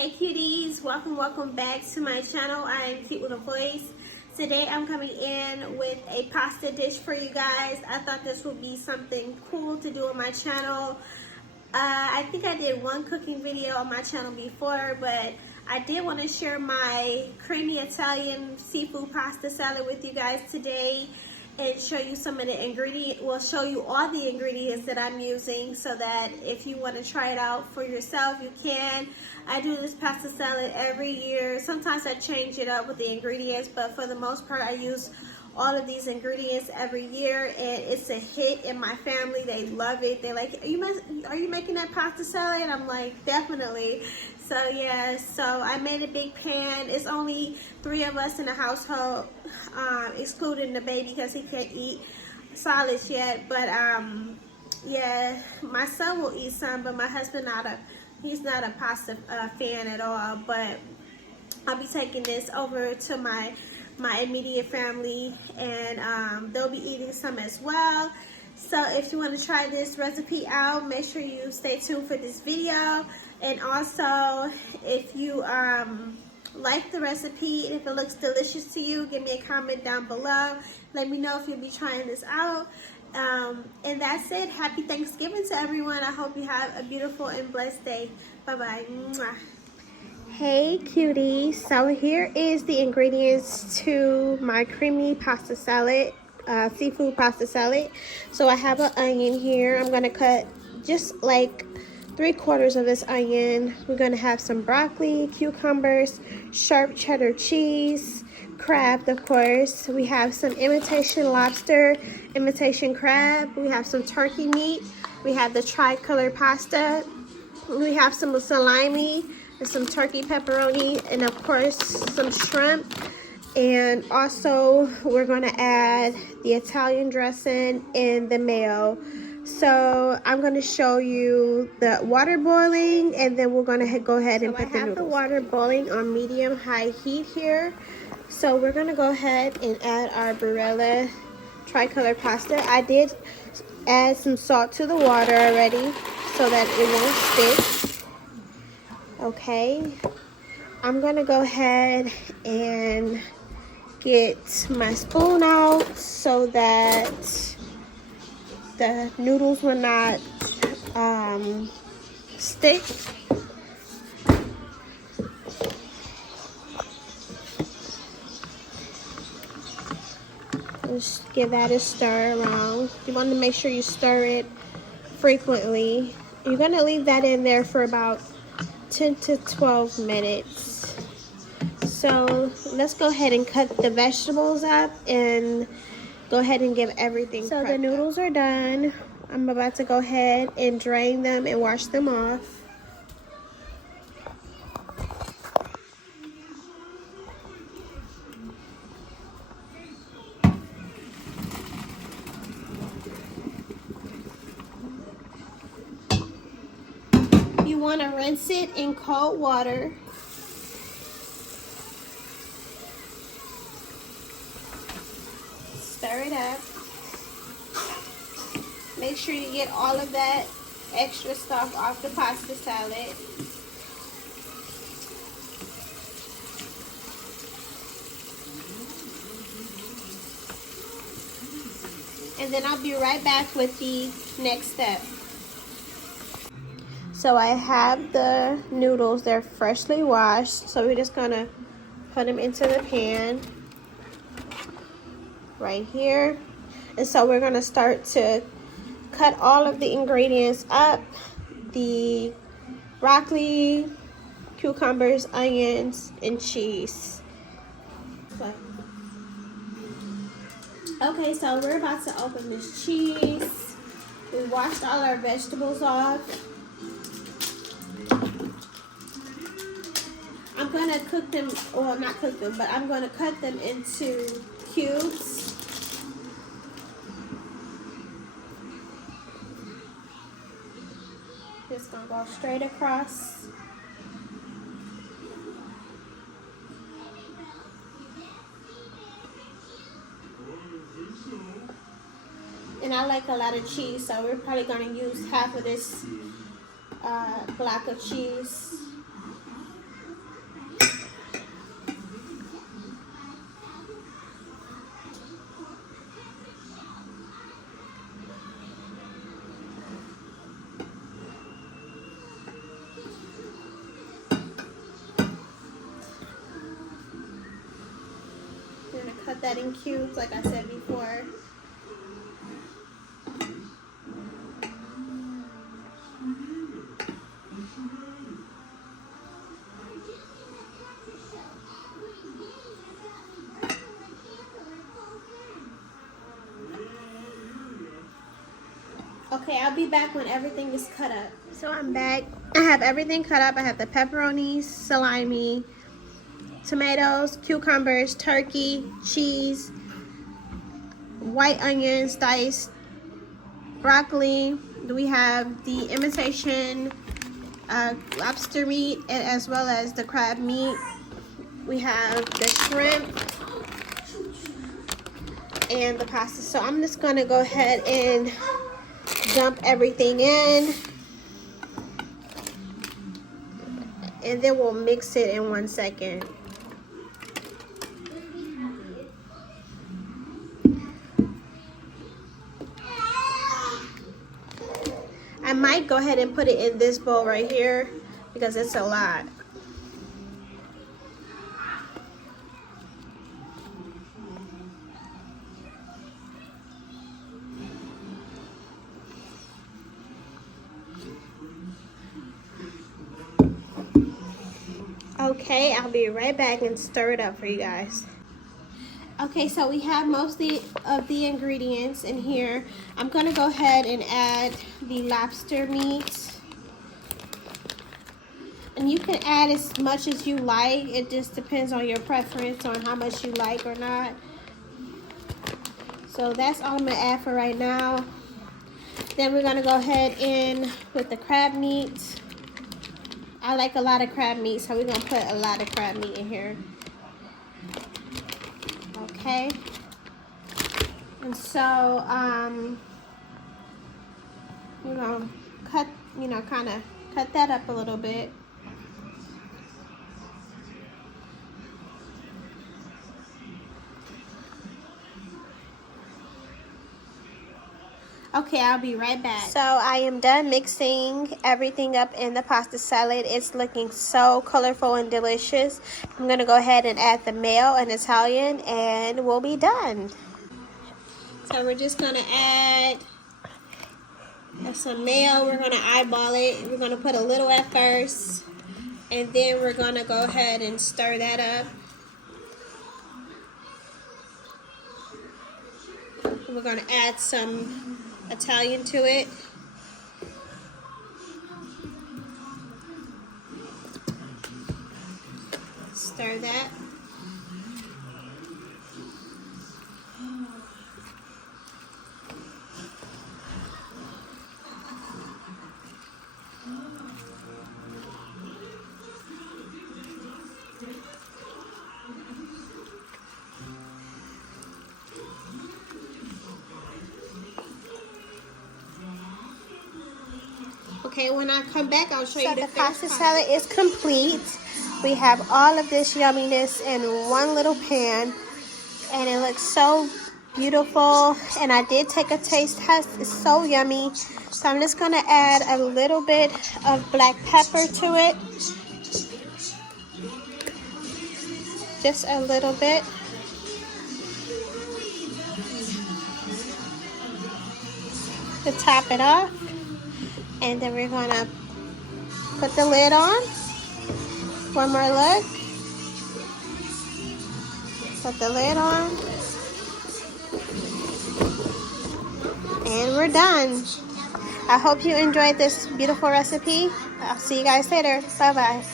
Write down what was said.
Hey cuties, welcome back to my channel. I am Cute with a Voice. Today I'm coming in with a pasta dish for you guys. I thought this would be something cool to do on my channel. I think I did one cooking video on my channel before, but I did want to share my creamy Italian seafood pasta salad with you guys today and show you some of the ingredients. Well, show you all the ingredients that I'm using so that if you want to try it out for yourself, you can. I do this pasta salad every year. Sometimes I change it up with the ingredients, but for the most part, I use all of these ingredients every year, and it's a hit in my family. They love it. They're like, are you making that pasta salad? And I'm like, definitely. So yeah, so I made a big pan. It's only 3 of us in the household, excluding the baby because he can't eat solids yet. But yeah, my son will eat some, but my husband he's not a pasta fan at all. But I'll be taking this over to my immediate family, and they'll be eating some as well. So if you want to try this recipe out, make sure you stay tuned for this video. And also, if you like the recipe and if it looks delicious to you, give me a comment down below. Let me know if you'll be trying this out. And that's it. Happy Thanksgiving to everyone. I hope you have a beautiful and blessed day. Bye-bye. Hey cuties, so here is the ingredients to my creamy pasta salad, seafood pasta salad. So I have an onion here. I'm going to cut just like 3/4 of this onion. We're going to have some broccoli, cucumbers, sharp cheddar cheese, crab, of course. We have some imitation lobster, imitation crab. We have some turkey meat. We have the tricolor pasta. We have some salami and some turkey pepperoni, and of course some shrimp. And also we're going to add the Italian dressing and the mayo. So I'm going to show you the water boiling, and then we're going to go ahead and put the noodles. I have the water boiling on medium-high heat here. So we're going to go ahead and add our Barilla tricolor pasta. I did add some salt to the water already so that it won't stick. Okay, I'm going to go ahead and get my spoon out so that the noodles will not stick. Just give that a stir around. You want to make sure you stir it frequently. You're going to leave that in there for about 10 to 12 minutes. So let's go ahead and cut the vegetables up and go ahead and give everything. So the noodles are done. I'm about to go ahead and drain them and wash them off. You want to rinse it in cold water. Stir it up. Make sure you get all of that extra stuff off the pasta salad. And then I'll be right back with the next step. So I have the noodles, they're freshly washed. So we're just gonna put them into the pan right here. And so we're gonna start to cut all of the ingredients up: the broccoli, cucumbers, onions, and cheese. Okay, so we're about to open this cheese. We washed all our vegetables off. I'm gonna cook them, or not cook them, but I'm gonna cut them into cubes. Just gonna go straight across. And I like a lot of cheese, so we're probably gonna use half of this block of cheese. cut that in cubes like I said before. Okay, I'll be back when everything is cut up. So I'm back. I have everything cut up. I have the pepperonis, salami, tomatoes, cucumbers, turkey, cheese, white onions diced, broccoli. We have the imitation lobster meat as well as the crab meat. We have the shrimp and the pasta. So I'm just gonna go ahead and dump everything in, and then we'll mix it in 1 second. I might go ahead and put it in this bowl right here because it's a lot. Okay, I'll be right back and stir it up for you guys. Okay, so we have most of the ingredients in here. I'm gonna go ahead and add the lobster meat. And you can add as much as you like. It just depends on your preference on how much you like or not. So that's all I'm gonna add for right now. Then we're gonna go ahead in with the crab meat. I like a lot of crab meat, so we're gonna put a lot of crab meat in here. Okay. And so we're gonna cut, kind of cut that up a little bit. Okay, I'll be right back. So I am done mixing everything up in the pasta salad. It's looking so colorful and delicious. I'm gonna go ahead and add the mayo and Italian and we'll be done. So we're just gonna add some mayo. We're gonna eyeball it. We're gonna put a little at first and then we're gonna go ahead and stir that up. We're gonna add some Italian to it. Stir that. Okay, when I come back, I'll show you the pasta salad is complete. We have all of this yumminess in one little pan, and it looks so beautiful. And I did take a taste test. It's so yummy. So I'm just gonna add a little bit of black pepper to it. Just a little bit. To top it off. And then we're gonna put the lid on. One more look. Put the lid on. And we're done. I hope you enjoyed this beautiful recipe. I'll see you guys later. Bye-bye.